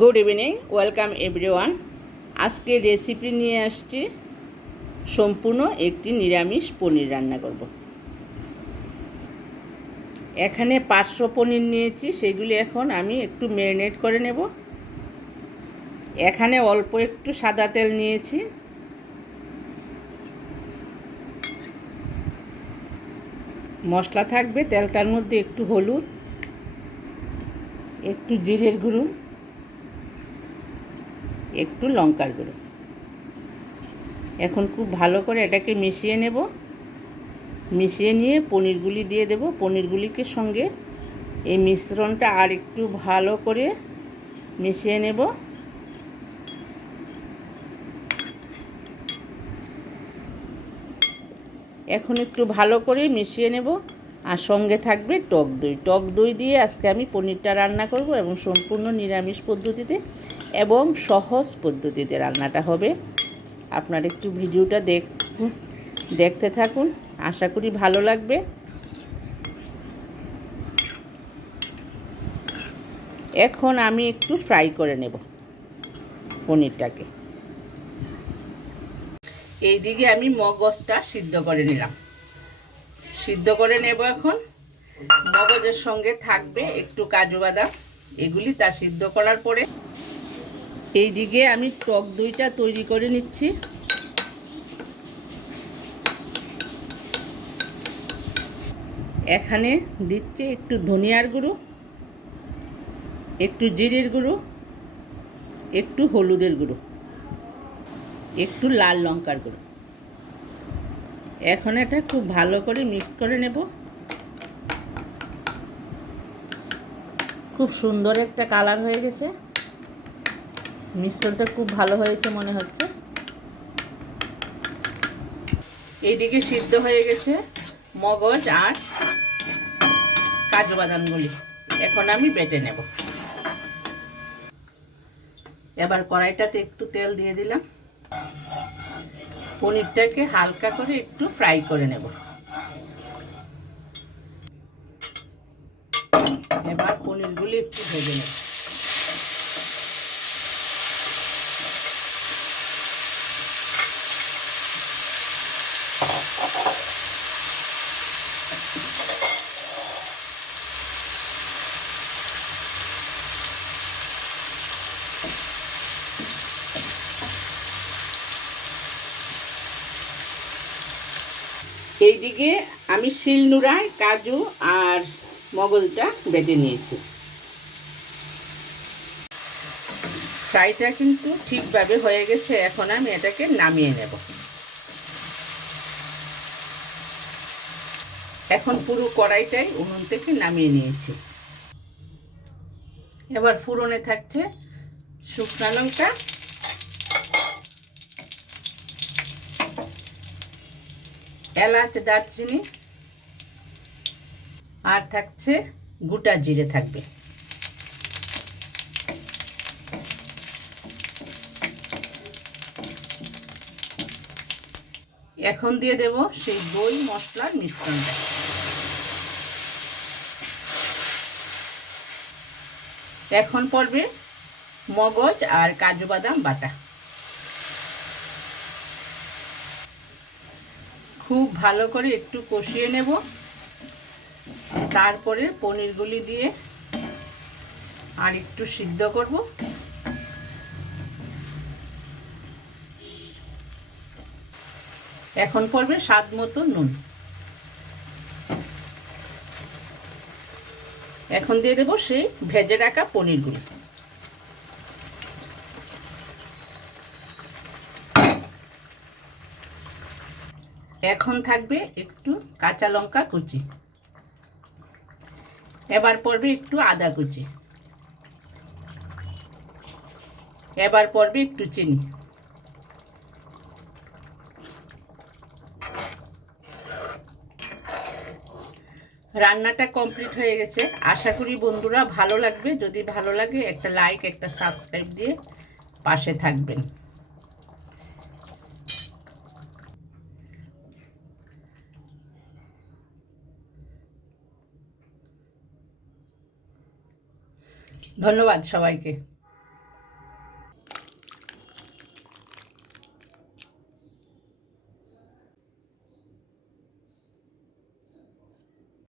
Good evening welcome everyone আজকে recipe নিয়ে আসছি। সম্পূর্ণ একটি নিরামিষ পনির রান্না করব। এখানে পাঁচশো পনির নিয়েছি। সেগুলি এখন আমি একটু ম্যারিনেট করে নেব। এখানে অল্প একটু সাদা তেল নিয়েছি। মশলা থাকবে, তেলটার মধ্যে একটু হলুদ, একটু জিরের গুঁড়ো। একটু লঙ্কার গুঁড়ো। এখন খুব ভালো করে এটাকে মিশিয়ে নেব। মিশিয়ে নিয়ে পনিরগুলি দিয়ে দেব। পনিরগুলিকে সঙ্গে এই মিশ্রণটা আর একটু ভালো করে মিশিয়ে নেব। এখন একটু ভালো করে মিশিয়ে নেব আর সঙ্গে থাকবে টক দই। টক দই দিয়ে আজকে আমি পনিরটা রান্না করব এবং সম্পূর্ণ নিরামিষ পদ্ধতিতে এবং সহজ পদ্ধতিতে রান্নাটা হবে। আপনার একটু ভিডিওটা দেখুন দেখতে থাকুন। আশা করি ভালো লাগবে। এখন আমি একটু ফ্রাই করে নেব পনিরটাকে। এইদিকে আমি মগজটা সিদ্ধ করে নিলাম। সিদ্ধ করে নেব এখন। মগজের সঙ্গে থাকবে একটু কাজু বাদাম। এগুলি তা সিদ্ধ করার পরে এই দিকে আমি টক দইটা তৈরি করে নিচ্ছি। এখানে দিচ্ছি একটু ধনিয়ার গুঁড়ো, একটু জিরের গুঁড়ো, একটু হলুদের গুঁড়ো, একটু লাল লঙ্কার গুঁড়ো। এখন এটা খুব ভালো করে মিক্স করে নেব। খুব সুন্দর একটা কালার হয়ে গেছে। মিশ্রণটা খুব ভালো হয়েছে মনে হচ্ছে। এইদিকে সিদ্ধ হয়ে গেছে মগজ আর কাজু বাদামগুলি এখন আমি বেটে নেব। এবার কড়াইটাতে একটু তেল দিয়ে দিলাম। পনিরটাকে হালকা করে একটু ফ্রাই করে নেব। এবার পনিরগুলি একটু ভেজে নেব। এইদিকে আমি শিলনুড়ায় কাজু আর মগজটা বেটে নিয়েছি। ফ্রাইটা কিন্তু ঠিকভাবে হয়ে গেছে, এখন আমি এটাকে নামিয়ে নেব। এখন পুরো কড়াইটাই উনুন থেকে নামিয়ে নিয়েছি। এবার ফুরনে থাকছে শুকনা লঙ্কা এলাচ, দারচিনি, আর থাকছে গোটা জিরে থাকবে। এখন দিয়ে দেব সেই দই মশলার মিশ্রণটা। এখন পড়বে মগজ আর কাজু বাদাম বাটা। খুব ভালো করে একটু কষিয়ে নেব। তারপরে পনিরগুলি দিয়ে আর একটু সিদ্ধ করব। এখন পড়বে স্বাদ মতো নুন। এখন দিয়ে দেবো সেই ভেজে রাখা পনিরগুলি। এখন থাকবে একটু কাঁচা লঙ্কা কুচি। এবার পড়বে একটু আদা কুচি। এবার পড়বে একটু চিনি। রান্নাটা কমপ্লিট হয়ে গেছে। আশা করি বন্ধুরা ভালো লাগবে। যদি ভালো লাগে একটা লাইক, একটা সাবস্ক্রাইব দিয়ে পাশে থাকবেন। ধন্যবাদ সবাইকে।